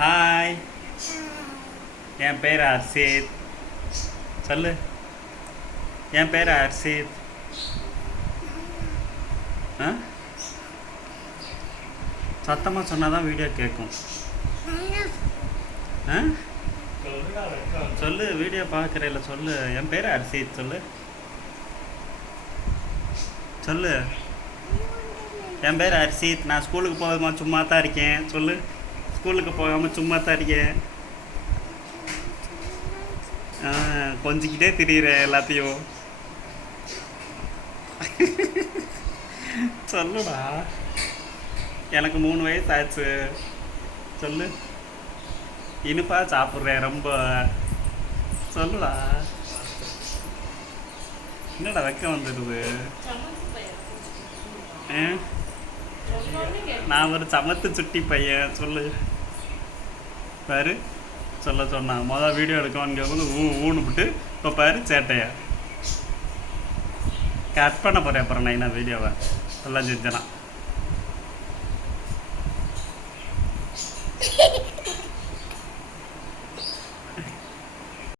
Hi, என் பேர் அர்ஷித். சொல்லு, என் பேர் அர்ஷித். ஆ, சத்தமாக சொன்னால் தான் வீடியோ கேட்கும். ஆ, சொல்லு, வீடியோ பார்க்குறேல்ல, சொல்லு. என் பேர் அர்ஷித். சொல்லு சொல்லு, என் பேர் ஹர்ஷித். நான் ஸ்கூலுக்கு போகாமல் சும்மா தான் இருக்கேன். சொல்லு, ஸ்கூலுக்கு போகாமல் சும்மா தான் இருக்கேன். கொஞ்சிக்கிட்டே திரியிறேன் எல்லாத்தையும். சொல்லுடா, எனக்கு 3 வயசு ஆச்சு. சொல்லு, இனிப்பா சாப்பிட்றேன் ரொம்ப. சொல்லுடா, என்னடா வெக்கம் வந்துடுது? நான் ஒரு சமத்து சுட்டி பையன். சொல்லு பாரு, சொல்ல சொன்னான். மொதல் வீடியோ எடுக்கவான்னு கேட்கும்போது ஊன்னு விட்டு இப்போ பாரு சேட்டையா கட் பண்ண போகிறேன். அப்புறம் நான் வீடியோவை எல்லாம் செஞ்சேனா